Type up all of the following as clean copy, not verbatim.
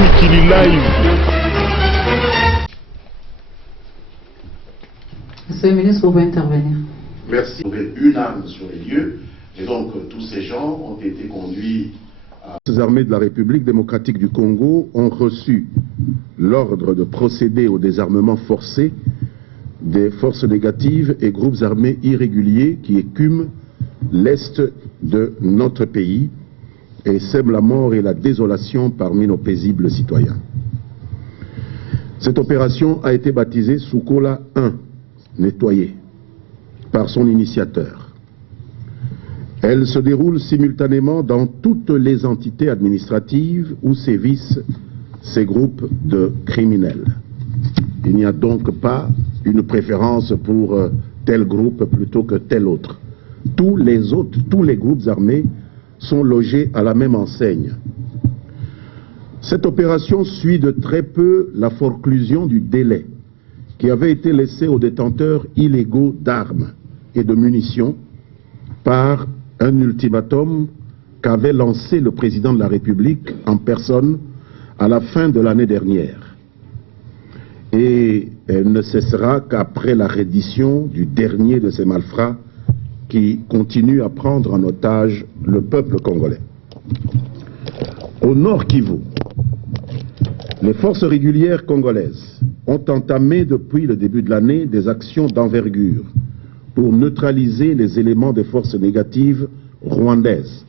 Mikili Live. Monsieur le ministre, vous pouvez intervenir. Merci. Une arme sur les lieux, et donc tous ces gens ont été conduits à... Les armées de la République démocratique du Congo ont reçu l'ordre de procéder au désarmement forcé des forces négatives et groupes armés irréguliers qui écument l'est de notre pays et sèment la mort et la désolation parmi nos paisibles citoyens. Cette opération a été baptisée Soukola 1, nettoyé, par son initiateur. Elle se déroule simultanément dans toutes les entités administratives où sévissent ces groupes de criminels. Il n'y a donc pas une préférence pour tel groupe plutôt que tel autre. Tous les groupes armés sont logés à la même enseigne. Cette opération suit de très peu la forclusion du délai qui avait été laissé aux détenteurs illégaux d'armes et de munitions par un ultimatum qu'avait lancé le président de la République en personne à la fin de l'année dernière. Et elle ne cessera qu'après la reddition du dernier de ces malfrats qui continue à prendre en otage le peuple congolais. Au Nord Kivu, les forces régulières congolaises ont entamé depuis le début de l'année des actions d'envergure pour neutraliser les éléments des forces négatives rwandaises,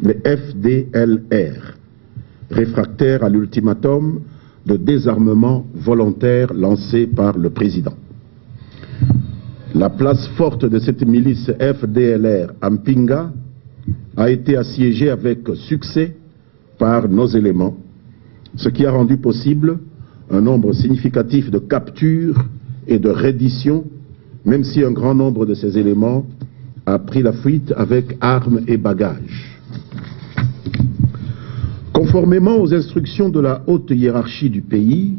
les FDLR, réfractaires à l'ultimatum de désarmement volontaire lancé par le président. La place forte de cette milice FDLR à Mpinga a été assiégée avec succès par nos éléments, ce qui a rendu possible un nombre significatif de captures et de redditions, même si un grand nombre de ces éléments a pris la fuite avec armes et bagages. Conformément aux instructions de la haute hiérarchie du pays,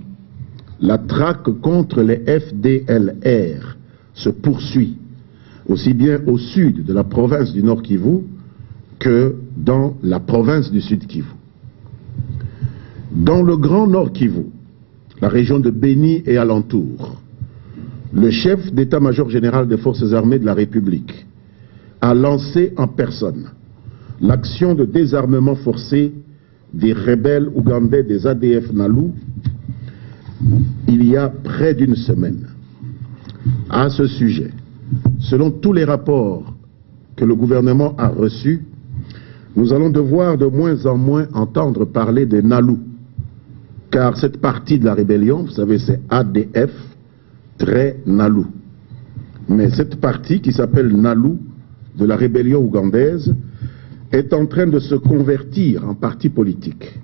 la traque contre les FDLR se poursuit, aussi bien au sud de la province du Nord Kivu que dans la province du Sud Kivu. Dans le Grand Nord Kivu, la région de Béni et alentours, le chef d'état-major général des forces armées de la République a lancé en personne l'action de désarmement forcé des rebelles ougandais des ADF Nalu il y a près d'une semaine. À ce sujet, selon tous les rapports que le gouvernement a reçus, nous allons devoir de moins en moins entendre parler des Nalu, car cette partie de la rébellion, vous savez, c'est ADF très Nalu. Mais cette partie qui s'appelle Nalu de la rébellion ougandaise est en train de se convertir en parti politique.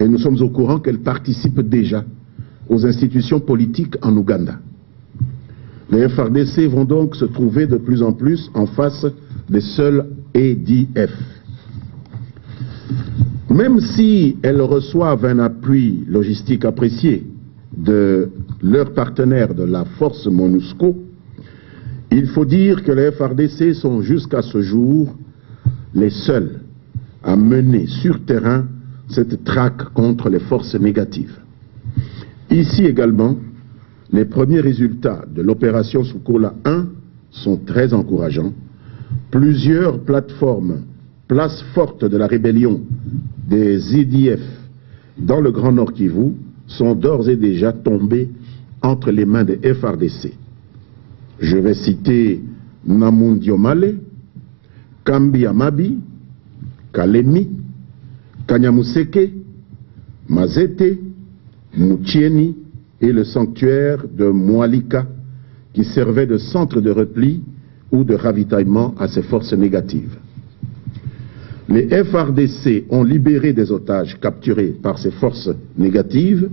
Et nous sommes au courant qu'elle participe déjà aux institutions politiques en Ouganda. Les FARDC vont donc se trouver de plus en plus en face des seuls ADF. Même si elles reçoivent un appui logistique apprécié de leurs partenaires de la force MONUSCO, il faut dire que les FARDC sont jusqu'à ce jour les seuls à mener sur terrain cette traque contre les forces négatives. Ici également, les premiers résultats de l'opération Soukola 1 sont très encourageants. Plusieurs plateformes, places fortes de la rébellion des IDF dans le Grand Nord Kivu sont d'ores et déjà tombées entre les mains des FARDC. Je vais citer Namundiomale, Kambi Amabi, Kalemi, Kanyamuseke, Mazete, Mouchieni et le sanctuaire de Mwalika qui servait de centre de repli ou de ravitaillement à ces forces négatives. Les FARDC ont libéré des otages capturés par ces forces négatives.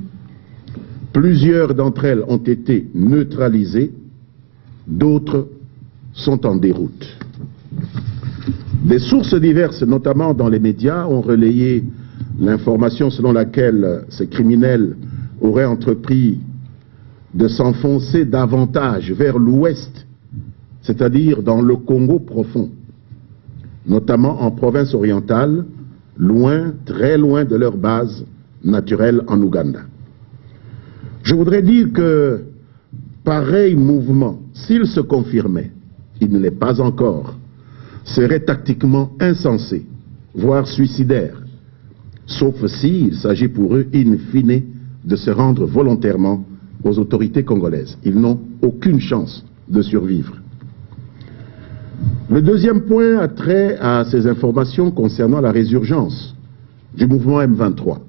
Plusieurs d'entre elles ont été neutralisées, d'autres sont en déroute. Des sources diverses, notamment dans les médias, ont relayé l'information selon laquelle ces criminels auraient entrepris de s'enfoncer davantage vers l'ouest, c'est-à-dire dans le Congo profond, notamment en province orientale, loin, très loin de leur base naturel en Ouganda. Je voudrais dire que pareil mouvement, s'il se confirmait, il ne l'est pas encore, serait tactiquement insensé, voire suicidaire, sauf s'il s'agit pour eux, in fine, de se rendre volontairement aux autorités congolaises. Ils n'ont aucune chance de survivre. Le deuxième point a trait à ces informations concernant la résurgence du mouvement M23.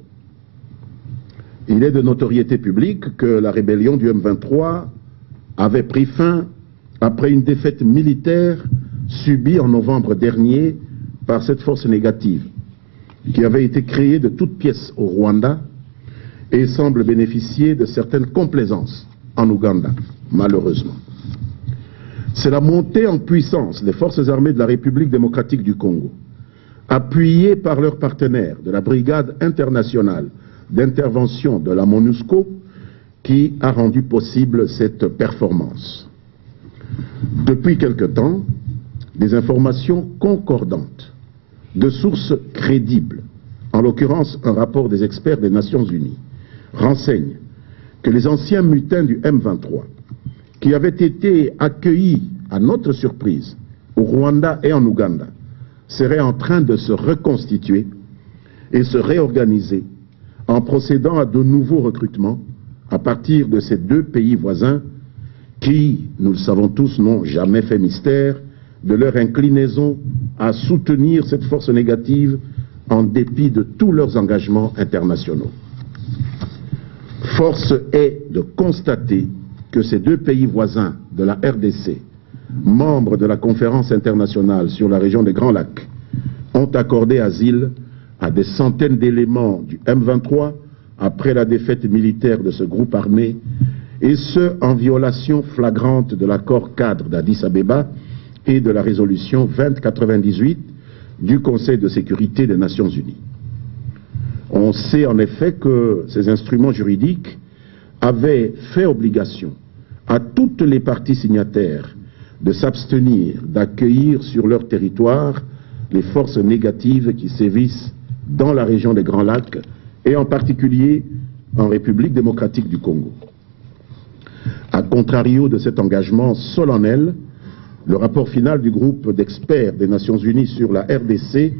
Il est de notoriété publique que la rébellion du M23 avait pris fin après une défaite militaire subie en novembre dernier par cette force négative, qui avait été créée de toutes pièces au Rwanda et semble bénéficier de certaines complaisances en Ouganda, malheureusement. C'est la montée en puissance des forces armées de la République démocratique du Congo, appuyées par leurs partenaires de la Brigade internationale d'intervention de la MONUSCO, qui a rendu possible cette performance. Depuis quelque temps, des informations concordantes de sources crédibles, en l'occurrence un rapport des experts des Nations Unies, renseignent que les anciens mutins du M23, qui avaient été accueillis à notre surprise au Rwanda et en Ouganda, seraient en train de se reconstituer et se réorganiser en procédant à de nouveaux recrutements à partir de ces deux pays voisins qui, nous le savons tous, n'ont jamais fait mystère de leur inclinaison à soutenir cette force négative en dépit de tous leurs engagements internationaux. Force est de constater que ces deux pays voisins de la RDC, membres de la conférence internationale sur la région des Grands Lacs, ont accordé asile à des centaines d'éléments du M23 après la défaite militaire de ce groupe armé, et ce en violation flagrante de l'accord cadre d'Addis Abeba et de la résolution 2098 du Conseil de sécurité des Nations Unies. On sait en effet que ces instruments juridiques avaient fait obligation à toutes les parties signataires de s'abstenir d'accueillir sur leur territoire les forces négatives qui sévissent dans la région des Grands Lacs et en particulier en République démocratique du Congo. A contrario de cet engagement solennel, le rapport final du groupe d'experts des Nations Unies sur la RDC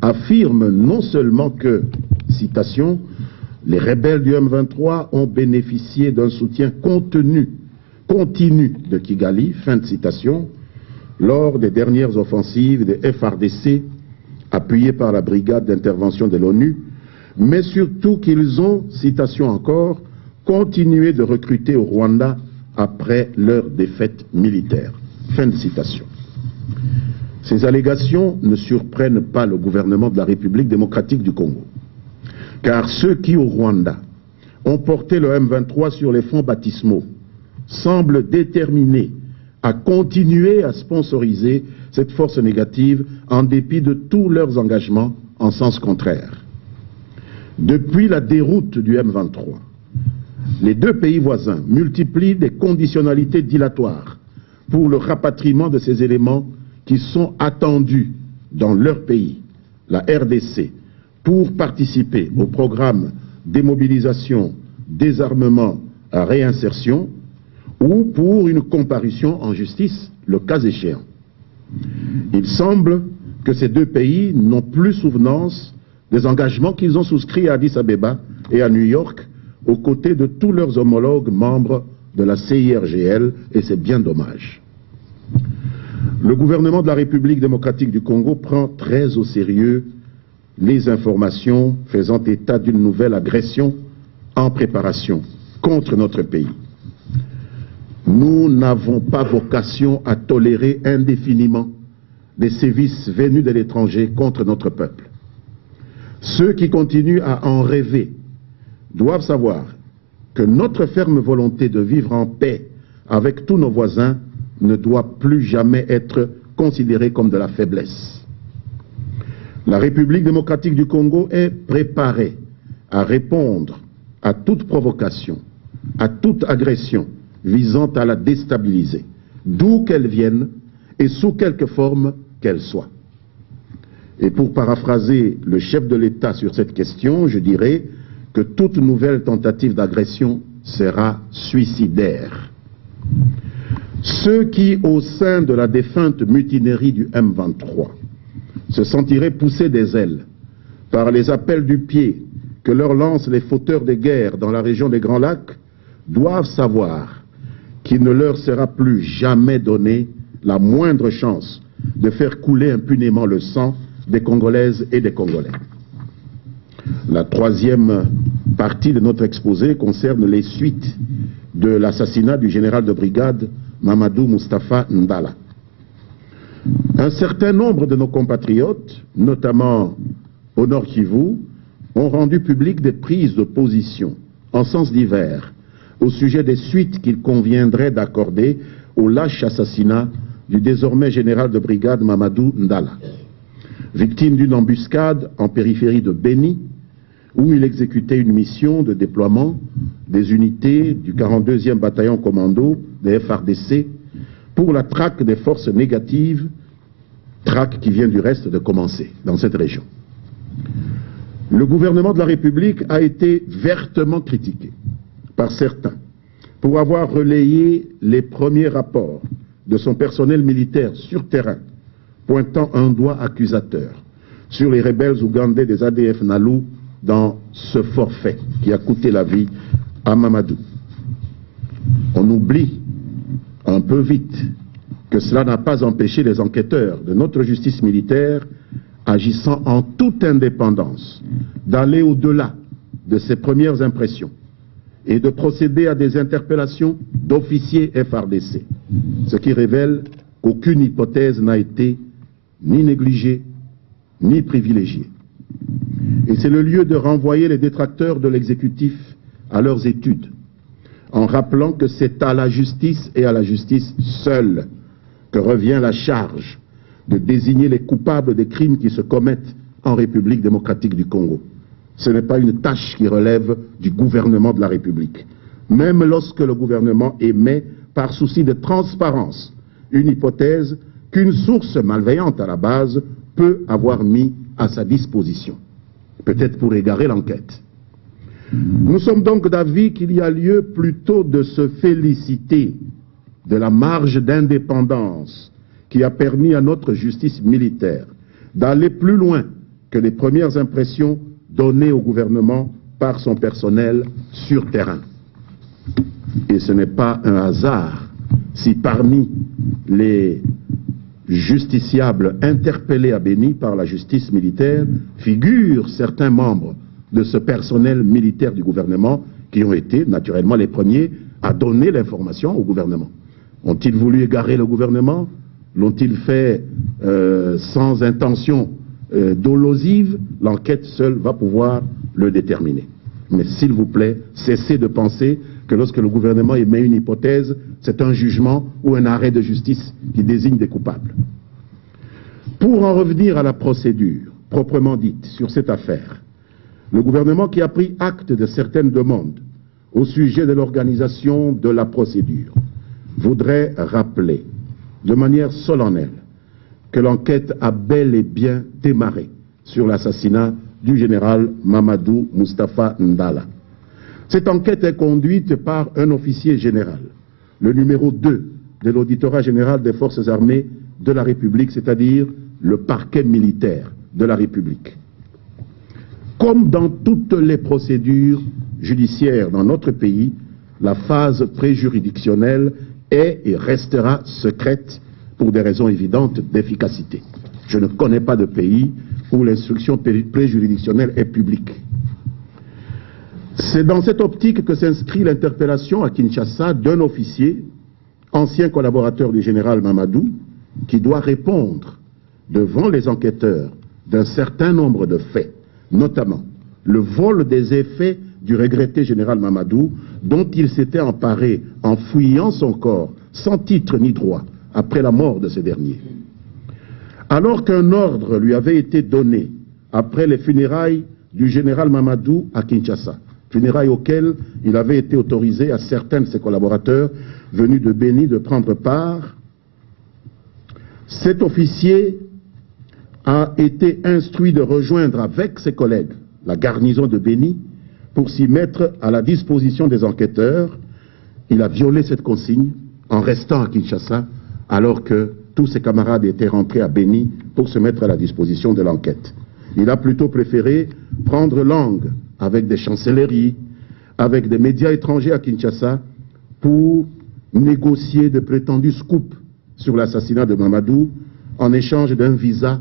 affirme non seulement que, citation, les rebelles du M23 ont bénéficié d'un soutien continu de Kigali, fin de citation, lors des dernières offensives des FARDC appuyées par la brigade d'intervention de l'ONU, mais surtout qu'ils ont, citation encore, continué de recruter au Rwanda après leur défaite militaire. Fin de citation. Ces allégations ne surprennent pas le gouvernement de la République démocratique du Congo, car ceux qui, au Rwanda, ont porté le M23 sur les fonds baptismaux semblent déterminés à continuer à sponsoriser cette force négative en dépit de tous leurs engagements en sens contraire. Depuis la déroute du M23, les deux pays voisins multiplient des conditionnalités dilatoires pour le rapatriement de ces éléments qui sont attendus dans leur pays, la RDC, pour participer au programme démobilisation, désarmement, réinsertion, ou pour une comparution en justice, le cas échéant. Il semble que ces deux pays n'ont plus souvenance des engagements qu'ils ont souscrits à Addis Abeba et à New York, aux côtés de tous leurs homologues membres de la CIRGL, et c'est bien dommage. Le gouvernement de la République démocratique du Congo prend très au sérieux les informations faisant état d'une nouvelle agression en préparation contre notre pays. Nous n'avons pas vocation à tolérer indéfiniment des sévices venus de l'étranger contre notre peuple. Ceux qui continuent à en rêver doivent savoir que notre ferme volonté de vivre en paix avec tous nos voisins ne doit plus jamais être considérée comme de la faiblesse. La République démocratique du Congo est préparée à répondre à toute provocation, à toute agression visant à la déstabiliser, d'où qu'elle vienne et sous quelque forme qu'elle soit. Et pour paraphraser le chef de l'État sur cette question, je dirais que toute nouvelle tentative d'agression sera suicidaire. Ceux qui, au sein de la défunte mutinerie du M23, se sentiraient pousser des ailes par les appels du pied que leur lancent les fauteurs de guerre dans la région des Grands Lacs, doivent savoir qu'il ne leur sera plus jamais donné la moindre chance de faire couler impunément le sang des Congolaises et des Congolais. La troisième partie de notre exposé concerne les suites de l'assassinat du général de brigade Mamadou Moustapha Ndala. Un certain nombre de nos compatriotes, notamment au Nord Kivu, ont rendu publiques des prises de position en sens divers au sujet des suites qu'il conviendrait d'accorder au lâche assassinat du désormais général de brigade Mamadou Ndala, victime d'une embuscade en périphérie de Béni, où il exécutait une mission de déploiement des unités du 42e bataillon commando des FARDC pour la traque des forces négatives, traque qui vient du reste de commencer dans cette région. Le gouvernement de la République a été vertement critiqué par certains pour avoir relayé les premiers rapports de son personnel militaire sur terrain, pointant un doigt accusateur sur les rebelles ougandais des ADF Nalu dans ce forfait qui a coûté la vie à Mamadou. On oublie un peu vite que cela n'a pas empêché les enquêteurs de notre justice militaire, agissant en toute indépendance, d'aller au-delà de ces premières impressions et de procéder à des interpellations d'officiers FARDC, ce qui révèle qu'aucune hypothèse n'a été ni négligée ni privilégiée. Et c'est le lieu de renvoyer les détracteurs de l'exécutif à leurs études, en rappelant que c'est à la justice et à la justice seule que revient la charge de désigner les coupables des crimes qui se commettent en République démocratique du Congo. Ce n'est pas une tâche qui relève du gouvernement de la République, même lorsque le gouvernement émet, par souci de transparence, une hypothèse qu'une source malveillante à la base peut avoir mis à sa disposition, peut-être pour égarer l'enquête. Nous sommes donc d'avis qu'il y a lieu plutôt de se féliciter de la marge d'indépendance qui a permis à notre justice militaire d'aller plus loin que les premières impressions données au gouvernement par son personnel sur terrain. Et ce n'est pas un hasard si parmi les justiciables interpellés à Béni par la justice militaire figurent certains membres de ce personnel militaire du gouvernement qui ont été naturellement les premiers à donner l'information au gouvernement. Ont-ils voulu égarer le gouvernement? L'ont-ils fait sans intention dolosive? L'enquête seule va pouvoir le déterminer. Mais s'il vous plaît, cessez de penser que lorsque le gouvernement émet une hypothèse, c'est un jugement ou un arrêt de justice qui désigne des coupables. Pour en revenir à la procédure proprement dite sur cette affaire, le gouvernement qui a pris acte de certaines demandes au sujet de l'organisation de la procédure voudrait rappeler de manière solennelle que l'enquête a bel et bien démarré sur l'assassinat du général Mamadou Moustapha Ndala. Cette enquête est conduite par un officier général, le numéro 2 de l'auditorat général des forces armées de la République, c'est-à-dire le parquet militaire de la République. Comme dans toutes les procédures judiciaires dans notre pays, la phase préjuridictionnelle est et restera secrète pour des raisons évidentes d'efficacité. Je ne connais pas de pays où l'instruction préjuridictionnelle est publique. C'est dans cette optique que s'inscrit l'interpellation à Kinshasa d'un officier, ancien collaborateur du général Mamadou, qui doit répondre devant les enquêteurs d'un certain nombre de faits, notamment le vol des effets du regretté général Mamadou, dont il s'était emparé en fouillant son corps, sans titre ni droit, après la mort de ce dernier. Alors qu'un ordre lui avait été donné après les funérailles du général Mamadou à Kinshasa, funérailles auxquelles il avait été autorisé à certains de ses collaborateurs venus de Béni de prendre part, cet officier a été instruit de rejoindre avec ses collègues la garnison de Béni pour s'y mettre à la disposition des enquêteurs. Il a violé cette consigne en restant à Kinshasa alors que tous ses camarades étaient rentrés à Béni pour se mettre à la disposition de l'enquête. Il a plutôt préféré prendre langue avec des chancelleries, avec des médias étrangers à Kinshasa pour négocier de prétendus scoops sur l'assassinat de Mamadou en échange d'un visa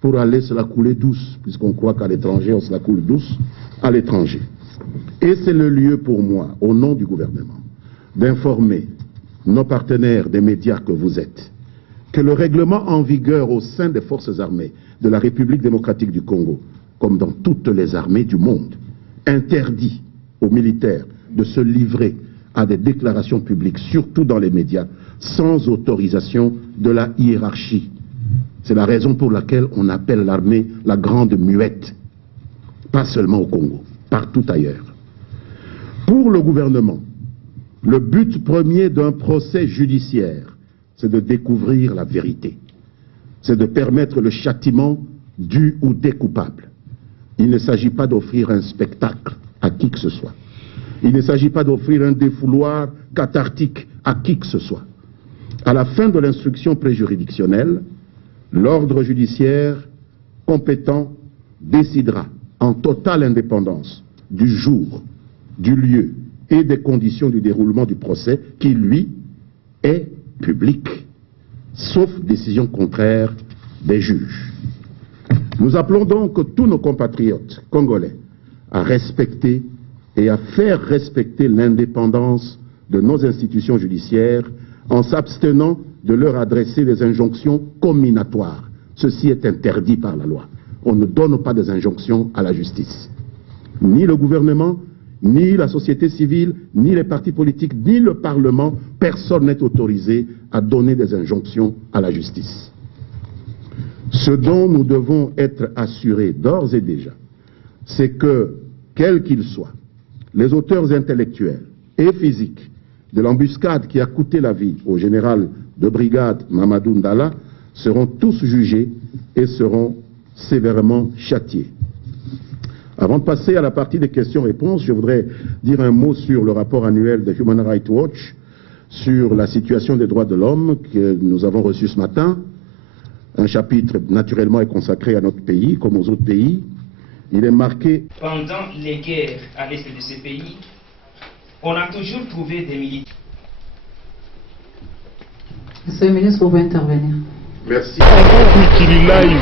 pour aller se la couler douce, puisqu'on croit qu'à l'étranger, on se la coule douce à l'étranger. Et c'est le lieu pour moi, au nom du gouvernement, d'informer nos partenaires des médias que vous êtes, que le règlement en vigueur au sein des forces armées de la République démocratique du Congo, comme dans toutes les armées du monde, interdit aux militaires de se livrer à des déclarations publiques, surtout dans les médias, sans autorisation de la hiérarchie. C'est la raison pour laquelle on appelle l'armée la grande muette, pas seulement au Congo, partout ailleurs. Pour le gouvernement, le but premier d'un procès judiciaire, c'est de découvrir la vérité. C'est de permettre le châtiment du ou des coupables. Il ne s'agit pas d'offrir un spectacle à qui que ce soit. Il ne s'agit pas d'offrir un défouloir cathartique à qui que ce soit. À la fin de l'instruction préjuridictionnelle, l'ordre judiciaire compétent décidera en totale indépendance du jour, du lieu et des conditions du déroulement du procès qui, lui, est public, sauf décision contraire des juges. Nous appelons donc tous nos compatriotes congolais à respecter et à faire respecter l'indépendance de nos institutions judiciaires en s'abstenant de leur adresser des injonctions comminatoires. Ceci est interdit par la loi. On ne donne pas des injonctions à la justice. Ni le gouvernement, ni la société civile, ni les partis politiques, ni le Parlement, personne n'est autorisé à donner des injonctions à la justice. Ce dont nous devons être assurés d'ores et déjà, c'est que, quels qu'ils soient, les auteurs intellectuels et physiques de l'embuscade qui a coûté la vie au général de brigade Mamadou Ndala seront tous jugés et seront sévèrement châtiés. Avant de passer à la partie des questions-réponses, je voudrais dire un mot sur le rapport annuel de Human Rights Watch sur la situation des droits de l'homme que nous avons reçu ce matin. Un chapitre, naturellement, est consacré à notre pays, comme aux autres pays. Il est marqué... Pendant les guerres à l'est de ces pays, on a toujours trouvé des militaires. Monsieur le ministre, vous pouvez intervenir. Merci. Live.